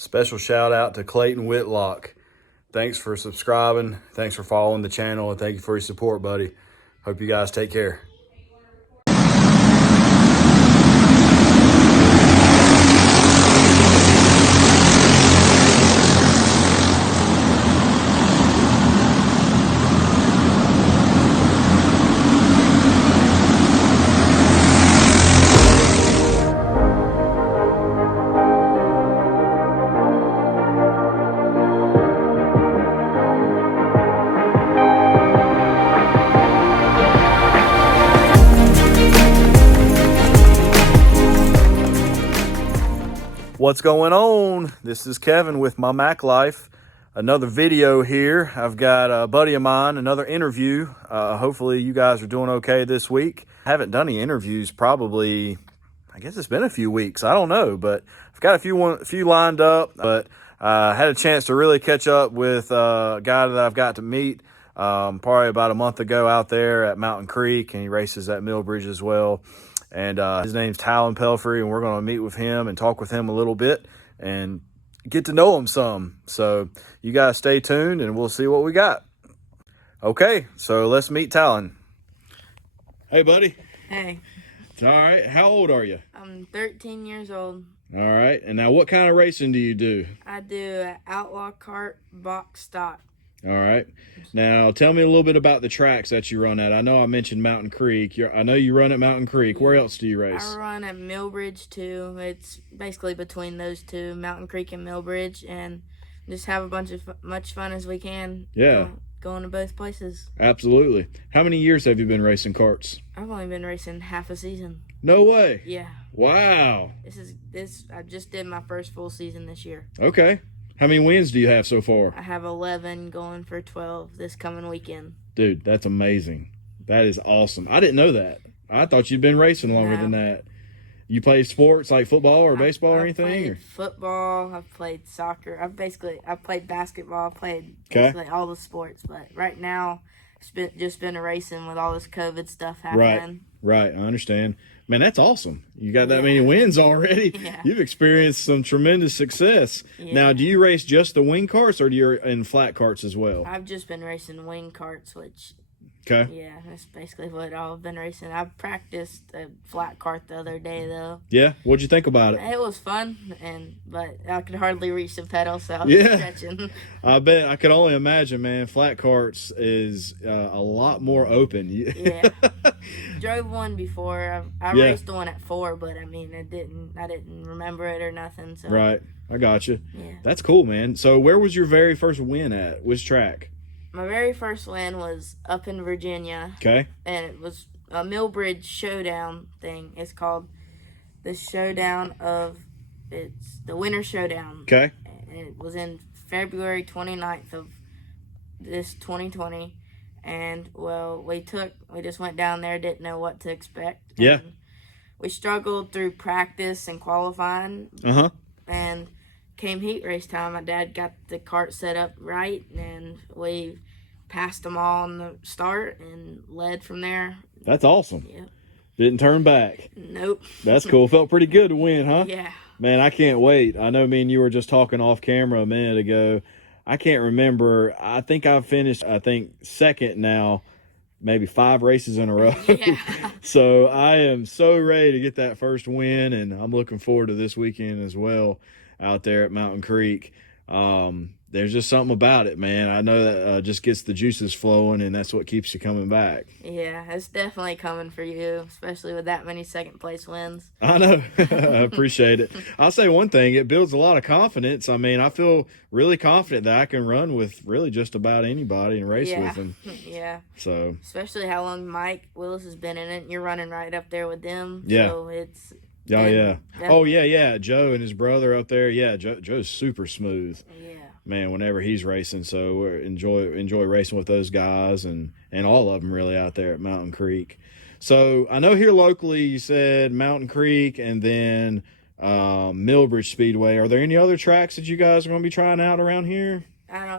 Special shout out to Clayton Whitlock. Thanks for subscribing. Thanks for following the channel. And thank you for your support, buddy. Hope you guys take care. What's going on? This is Kevin with my Mac Life. Another video here. I've got a buddy of mine, another interview. Hopefully you guys are doing okay this week. I haven't done any interviews probably, I guess it's been a few weeks. I don't know, but I've got a few lined up. But I had a chance to really catch up with a guy that I've got to meet probably about a month ago out there at Mountain Creek, and he races at Millbridge as well. And his name's Talon Pelfrey, and we're going to meet with him and talk with him a little bit and get to know him some. So you guys stay tuned, and we'll see what we got. Okay, so let's meet Talon. Hey, buddy. Hey. All right. How old are you? I'm 13 years old. All right. And now what kind of racing do you do? I do an Outlaw Kart box stock. All right. Now, tell me a little bit about the tracks that you run at. I know I mentioned Mountain Creek. I know you run at Mountain Creek. Where else do you race? I run at Millbridge, too. It's basically between those two, Mountain Creek and Millbridge, and just have a bunch of much fun as we can. Yeah. Going to both places. Absolutely. How many years have you been racing karts? I've only been racing half a season. No way. Yeah. Wow. I just did my first full season this year. Okay. How many wins do you have so far? I have 11 going for 12 this coming weekend. Dude, that's amazing. That is awesome. I didn't know that. I thought you'd been racing longer than that. You play sports like football or baseball or anything? I've played football. I've played soccer. I've played basketball. I've played basically all the sports. But right now, it's just been racing with all this COVID stuff happening. Right. I understand. Man, that's awesome. You got that many wins already. Yeah. You've experienced some tremendous success. Yeah. Now, do you race just the wing carts or do you in flat carts as well? I've just been racing wing carts, which... Okay. Yeah, that's basically what I've been racing. I practiced a flat cart the other day, though. Yeah? What'd you think about it? It was fun, but I could hardly reach the pedal, so I was stretching. I bet. I could only imagine, man. Flat carts is a lot more open. Yeah. Drove one before. I raced one at 4, but I mean, I didn't remember it or nothing. So. Right. I got you. Yeah. That's cool, man. So where was your very first win at? Which track? My very first win was up in Virginia. Okay. And it was a Millbridge Showdown thing. It's called the the Winter Showdown. Okay. And it was in February 29th of this 2020. And, well, we just went down there, didn't know what to expect. Yeah. And we struggled through practice and qualifying. Uh-huh. And came heat race time, my dad got the cart set up right, and we passed them all on the start and led from there. That's awesome. Yeah. Didn't turn back. Nope. That's cool. Felt pretty good to win, huh? Yeah. Man, I can't wait. I know me and you were just talking off camera a minute ago. I can't remember. I think I've finished, second now, maybe 5 races in a row. Yeah. So I am so ready to get that first win, and I'm looking forward to this weekend as well out there at Mountain Creek. There's just something about it, man. I know that just gets the juices flowing, and that's what keeps you coming back. Yeah, it's definitely coming for you, especially with that many second-place wins. I know. I appreciate it. I'll say one thing. It builds a lot of confidence. I mean, I feel really confident that I can run with really just about anybody and race with them. Yeah. So. Especially how long Mike Willis has been in it. You're running right up there with them. Yeah. So it's... Oh, yeah. Oh, yeah. Joe and his brother up there. Yeah, Joe's super smooth. Yeah. Man, whenever he's racing, so we enjoy racing with those guys and all of them really out there at Mountain Creek. So I know here locally you said Mountain Creek and then Millbridge Speedway. Are there any other tracks that you guys are going to be trying out around here?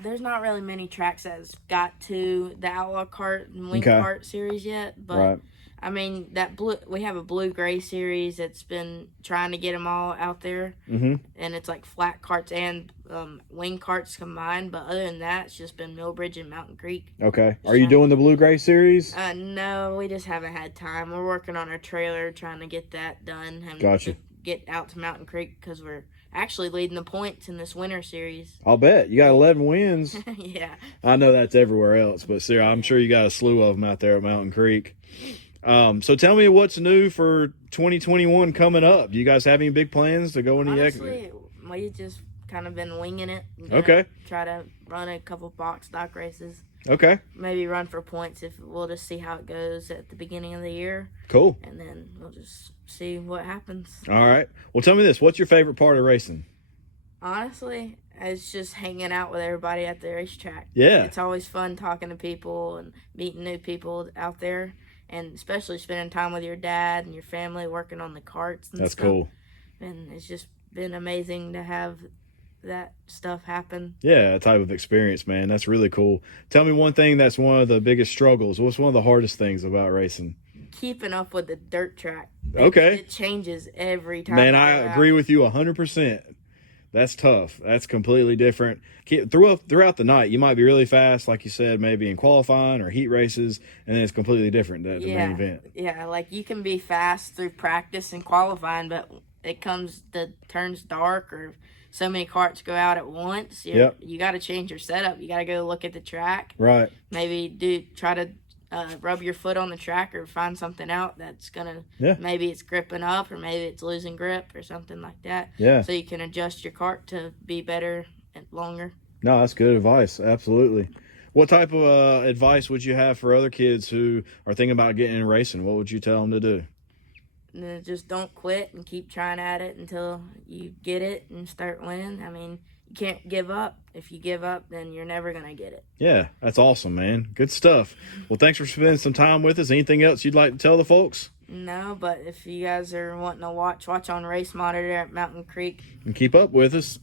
There's not really many tracks that's got to the Outlaw Kart and Wing Kart series yet, but I mean, we have a blue-gray series that's been trying to get them all out there. And it's like flat karts and wing karts combined. But other than that, it's just been Millbridge and Mountain Creek. Okay. Are you doing the blue-gray series? No, we just haven't had time. We're working on our trailer, trying to get that done. And Gotcha. to get out to Mountain Creek because we're actually leading the points in this winter series. I'll bet. You got 11 wins. Yeah. I know that's everywhere else, but Sarah, I'm sure you got a slew of them out there at Mountain Creek. So tell me what's new for 2021 coming up. Do you guys have any big plans to go into Honestly, we just kind of been winging it. Okay. Try to run a couple box stock races. Okay. Maybe run for points we'll just see how it goes at the beginning of the year. Cool. And then we'll just see what happens. All right. Well, tell me this. What's your favorite part of racing? Honestly, it's just hanging out with everybody at the racetrack. Yeah. It's always fun talking to people and meeting new people out there. And especially spending time with your dad and your family working on the karts and That's stuff. cool. And it's just been amazing to have that stuff happen. Yeah, that type of experience, man. That's really cool. Tell me one thing that's one of the biggest struggles. What's one of the hardest things about racing? Keeping up with the dirt track. Okay. It changes every time. Man, I agree with you 100%. That's tough. That's completely different. Throughout the night, you might be really fast, like you said, maybe in qualifying or heat races, and then it's completely different at the main event. Yeah, like you can be fast through practice and qualifying, but turns dark or so many karts go out at once. You got to change your setup. You got to go look at the track. Right. Maybe try to rub your foot on the track or find something out that's gonna maybe it's gripping up or maybe it's losing grip or something like that. Yeah. So you can adjust your kart to be better and longer. No, that's good advice. Absolutely. What type of advice would you have for other kids who are thinking about getting in racing? What would you tell them to do? Just don't quit and keep trying at it until you get it and start winning. I mean, you can't give up. If you give up, then you're never going to get it. Yeah, that's awesome, man. Good stuff. Well, thanks for spending some time with us. Anything else you'd like to tell the folks? No, but if you guys are wanting to watch on Race Monitor at Mountain Creek. And keep up with us.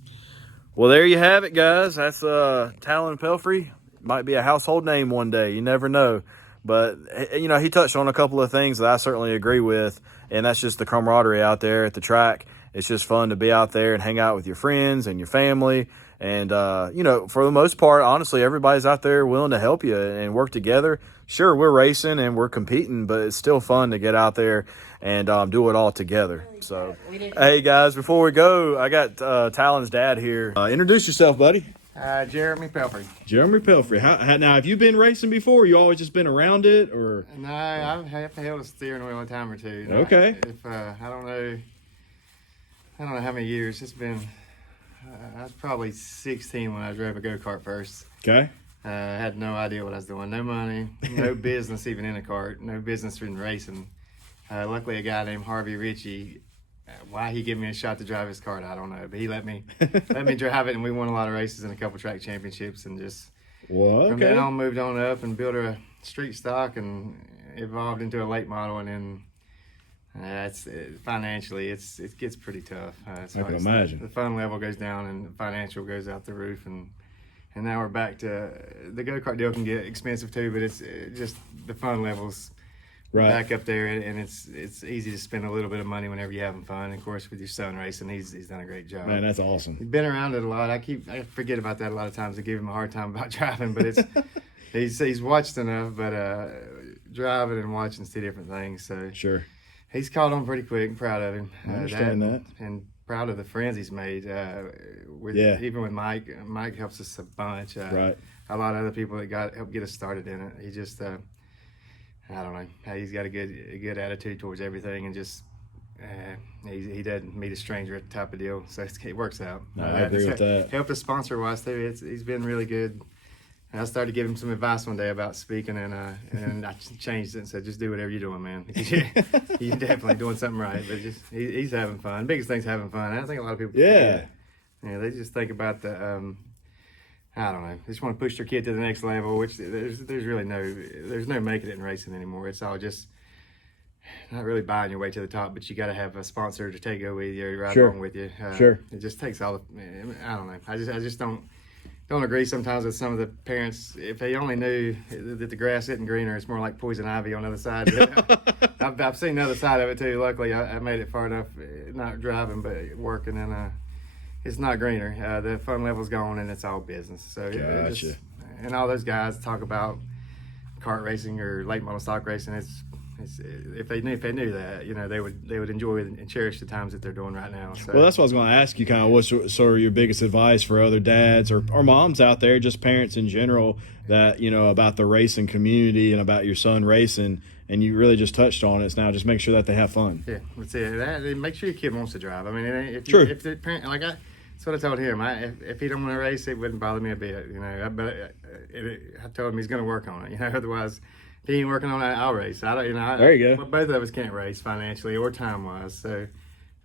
Well, there you have it, guys. That's Talon Pelfrey. Might be a household name one day. You never know. But, you know, he touched on a couple of things that I certainly agree with, and that's just the camaraderie out there at the track. It's just fun to be out there and hang out with your friends and your family. And, you know, for the most part, honestly, everybody's out there willing to help you and work together. Sure, we're racing and we're competing, but it's still fun to get out there and do it all together. So, hey, guys, before we go, I got Talon's dad here. Introduce yourself, buddy. Jeremy Pelfrey. Jeremy Pelfrey. Now, have you been racing before? You always just been around it, or? No, I've held a steering wheel a time or two. Okay. I don't know how many years. It's been. I was probably 16 when I drove a go-kart first. Okay. I had no idea what I was doing. No money, no business even in a kart, no business in racing. Luckily, a guy named Harvey Ritchie. Why he gave me a shot to drive his kart, I don't know, but he let me drive it, and we won a lot of races and a couple track championships, and just from then on moved on up and built a street stock and evolved into a late model, and then financially it gets pretty tough. I can imagine. The fun level goes down and the financial goes out the roof, and now we're back to the go-kart deal can get expensive too, but it's just the fun levels. Right. Back up there, and it's easy to spend a little bit of money whenever you're having fun. And of course, with your son racing, he's done a great job. Man, that's awesome. He's been around it a lot. I forget about that a lot of times. I give him a hard time about driving, but he's watched enough. But driving and watching is two different things. So sure, he's caught on pretty quick. And proud of him. I understand that, and proud of the friends he's made. Even with Mike. Mike helps us a bunch. Right. A lot of other people that helped get us started in it. He just. I don't know. He's got a good attitude towards everything, and just he doesn't meet a stranger type of deal. So it works out. I agree with that. Helped us sponsor wise too. He's been really good. And I started to give him some advice one day about speaking, and I changed it and said, just do whatever you're doing, man. You're definitely doing something right. But he's having fun. Biggest thing's having fun. I think a lot of people. Yeah. They just think about the. I don't know. They just want to push their kid to the next level, which there's really no making it in racing anymore. It's all just not really buying your way to the top, but you got to have a sponsor to go with you or ride along with you. Sure. It just takes all the. I don't know. I just don't. don't agree sometimes with some of the parents. If they only knew that the grass isn't greener, it's more like poison ivy on the other side. I've seen the other side of it too. Luckily, I made it far enough, not driving, but working, and it's not greener. The fun level's gone, and it's all business. So Gotcha. and all those guys talk about kart racing or late model stock racing. It's if they knew that, you know, they would enjoy and cherish the times that they're doing right now. So. Well, that's what I was going to ask you, kind of what's sort of your biggest advice for other dads or moms out there, just parents in general, that, you know, about the racing community and about your son racing, and you really just touched on it. It's now just make sure that they have fun. Yeah, that's it. Make sure your kid wants to drive. I mean, if the parent, like that's what I told him. If he don't want to race, it wouldn't bother me a bit, you know. But I told him he's going to work on it, you know. Otherwise, if he ain't working on it, I'll race. I don't, you know. There you go. But both of us can't race financially or time wise. So,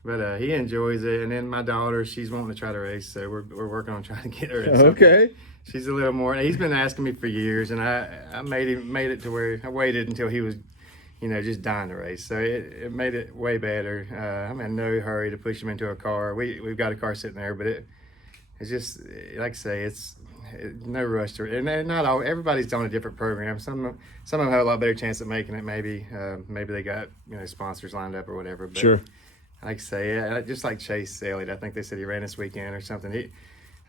but he enjoys it. And then my daughter, she's wanting to try to race, so we're working on trying to get her. Okay. She's a little more. He's been asking me for years, and I made it to where I waited until he was, you know, just dying to race. So it made it way better. I'm in no hurry to push him into a car. We've got a car sitting there, but it's just, like I say, it's no rush to it. And not all, everybody's on a different program. Some of them have a lot better chance at making it. Maybe they got, you know, sponsors lined up or whatever. But Sure. Like I say, just like Chase Elliott, I think they said he ran this weekend or something.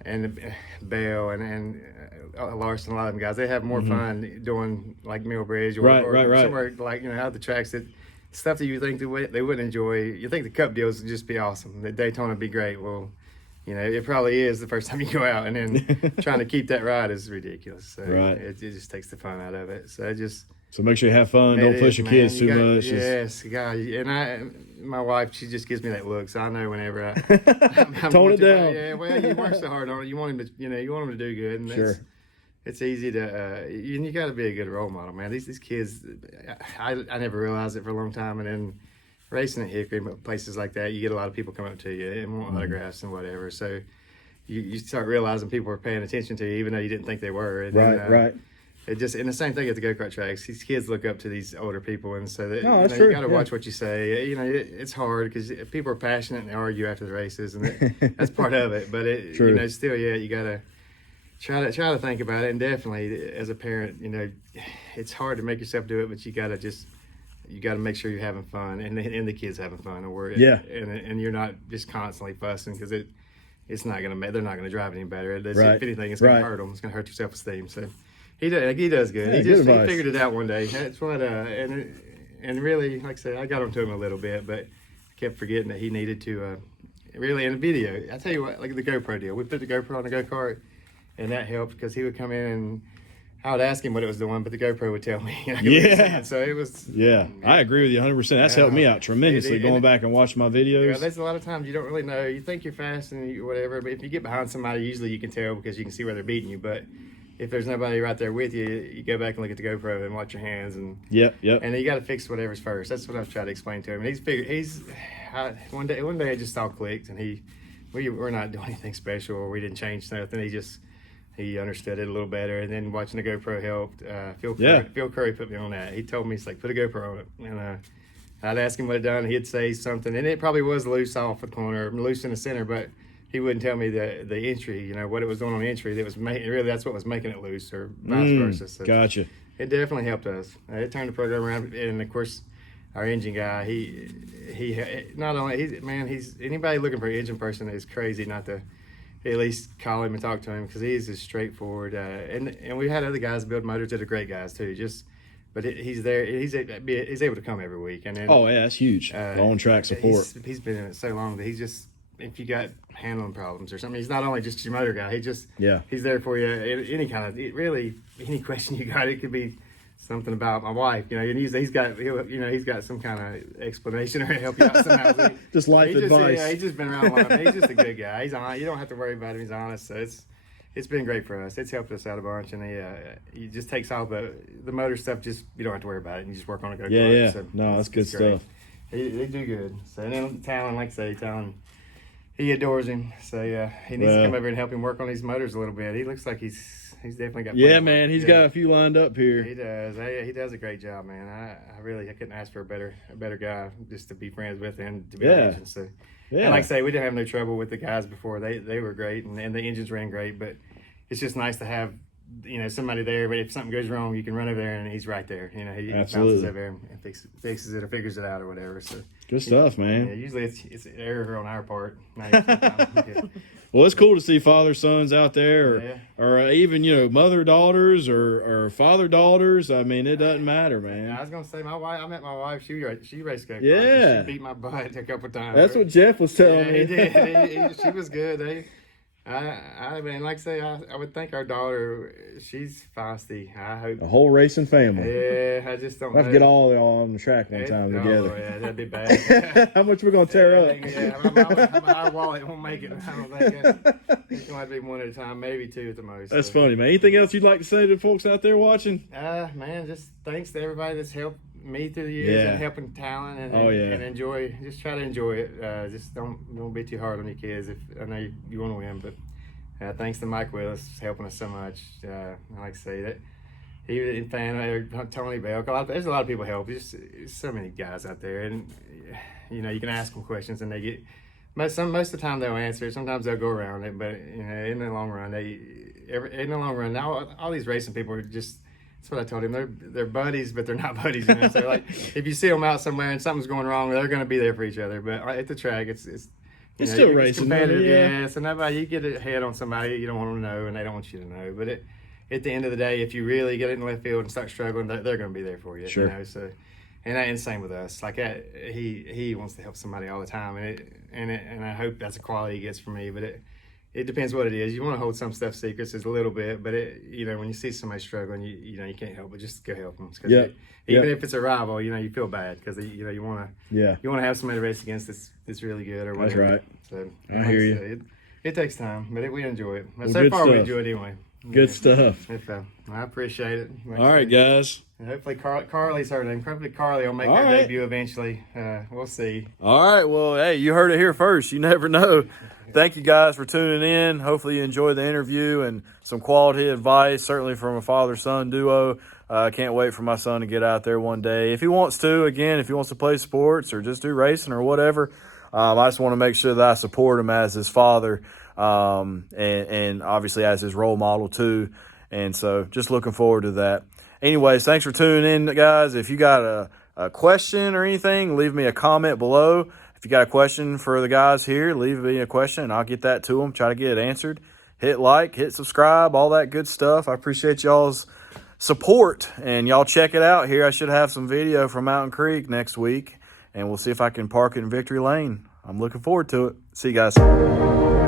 And Bell and Larson, a lot of them guys, they have more fun doing like Millbridge or somewhere like, you know, out the tracks that stuff that you think they wouldn't enjoy. You think the Cup deals would just be awesome. The Daytona would be great. Well, you know, it probably is the first time you go out, and then trying to keep that ride is ridiculous. So it just takes the fun out of it. So make sure you have fun. Don't push your kids too much. Yes, God. And my wife, she just gives me that look, so I know whenever I'm tone it down. Yeah, well, you work so hard on it. You want him to, you know, to do good. And sure. It's easy to, you got to be a good role model, man. These kids, I never realized it for a long time, and then racing at Hickory, places like that, you get a lot of people come up to you and want autographs and whatever. So you start realizing people are paying attention to you, even though you didn't think they were. And right. And the same thing at the go-kart tracks. These kids look up to these older people, and so that, that's you true. got to watch what you say. You know, it's hard because people are passionate and they argue after the races, and that's part of it. But you know, still, you got to try to think about it. And definitely, as a parent, you know, it's hard to make yourself do it, but you got to make sure you're having fun, and the kids having fun, and you're not just constantly fussing, because it's not gonna they're not gonna drive any better. If anything, it's gonna hurt them. It's gonna hurt your self-esteem. So. He does good. Yeah, he figured it out one day. That's what and really, like I said, I got onto him a little bit, but I kept forgetting that he needed to really in a video. I tell you what, like the GoPro deal. We put the GoPro on the go-kart, and that helped because he would come in and I would ask him what it was doing, but the GoPro would tell me. Yeah. So it was. Yeah, I agree with you 100%. That's helped me out tremendously going back and watching my videos. Yeah, there's a lot of times you don't really know. You think you're fast and whatever, but if you get behind somebody, usually you can tell because you can see where they're beating you. But if there's nobody right there with you, you go back and look at the GoPro and watch your hands. And Yep. And you got to fix whatever's first. That's what I was trying to explain to him. And one day it just all clicked, and we're not doing anything special, or we didn't change nothing. He understood it a little better, and then watching the GoPro helped. Phil Curry put me on that. He told me, he's like, put a GoPro on it, and I'd ask him what it done, and he'd say something, and it probably was loose off the corner, loose in the center, but he wouldn't tell me the entry, you know, what it was doing on the entry. That was really that's what was making it loose, or vice versa. So gotcha. It definitely helped us. It turned the program around, and of course, our engine guy, he not only he's anybody looking for an engine person is crazy not to at least call him and talk to him, because he's just straightforward. And we've had other guys build motors that are great guys too. But he's there. He's able to come every week. And then, that's huge. Long track support. He's been in it so long that he's just, if you got handling problems or something, he's not only just your motor guy. He's there for you. Any kind of any question you got. It could be something about my wife, you know, and he's got some kind of explanation or help you out somehow. Just life advice. He's just been around long enough. He's just a good guy. He's on. You don't have to worry about him. He's honest. So it's been great for us. It's helped us out a bunch, and he just takes all the motor stuff. Just you don't have to worry about it. You just work on it. Yeah. So No, that's good stuff. They do good. So and then Talon, like I say, he adores him. So he needs to come over and help him work on these motors a little bit. He looks like he's definitely got. Yeah, man, he's got a few lined up here. He does. He does a great job, man. I couldn't ask for a better guy just to be friends with and to be a legend. So, and like I say, we didn't have no trouble with the guys before. They were great, and the engines ran great. But it's just nice to have, you know, somebody there. But if something goes wrong, you can run over there and he's right there. You know, he bounces over there and fixes it or figures it out or whatever. So good stuff, man. Yeah, usually it's error on our part. Yeah. Well, it's cool to see father-sons out there, or even, you know, mother-daughters or father-daughters. I mean, it doesn't matter, man. I was going to say, I met my wife. She raced go-karts. Yeah. She beat my butt a couple times. That's what Jeff was telling me. He did. She was good. I mean, like I say, I would think our daughter, she's feisty. I hope. A whole racing family. Yeah, I just don't know. We'll have to get all y'all on the track one time together. Yeah, that'd be bad. How much we're going to tear up? Yeah, my wallet won't make it. I don't think it's going to be one at a time, maybe two at the most. That's funny, man. Anything else you'd like to say to the folks out there watching? Man, just thanks to everybody that's helped me through the years and helping Talon and just try to enjoy it. Just don't be too hard on your kids. If I know you want to win, but thanks to Mike Willis helping us so much. Like I say that he was a fan. Tony Bell. There's a lot of people help. There's so many guys out there, and you know you can ask them questions and they get most of the time they'll answer. Sometimes they'll go around it, but you know in the long run, all these racing people are just. That's what I told him. They're buddies, but they're not buddies. You know? So like, if you see them out somewhere and something's going wrong, they're going to be there for each other. But at the track, it's still racing. Competitive, yeah. So nobody, you get ahead on somebody you don't want them to know, and they don't want you to know. But at the end of the day, if you really get in the left field and start struggling, they're going to be there for you. Sure. You know? So, and same with us. Like he wants to help somebody all the time, and I hope that's a quality he gets from me. But it depends what it is. You want to hold some stuff secrets just a little bit, but you know when you see somebody struggling, you know you can't help but just go help them. Even if it's a rival, you know you feel bad because you know you want to have somebody to race against that's really good or whatever. That's right. So I hear you. It takes time, but we enjoy it. Well, so far, stuff. we enjoy it anyway. Good stuff. I appreciate it. All right, guys. And hopefully, Carly's her name. Hopefully, Carly will make her debut eventually. We'll see. All right. Well, hey, you heard it here first. You never know. Thank you guys for tuning in. Hopefully you enjoyed the interview and some quality advice, certainly from a father-son duo. I can't wait for my son to get out there one day. If he wants to, again, if he wants to play sports or just do racing or whatever, I just want to make sure that I support him as his father and obviously as his role model too. And so just looking forward to that. Anyways, thanks for tuning in, guys. If you got a question or anything, leave me a comment below. If you got a question for the guys here, leave me a question and I'll get that to them, try to get it answered. Hit like, hit subscribe, all that good stuff. I appreciate y'all's support, and y'all check it out here. I should have some video from Mountain Creek next week, and we'll see if I can park it in Victory Lane. I'm looking forward to it. See you guys.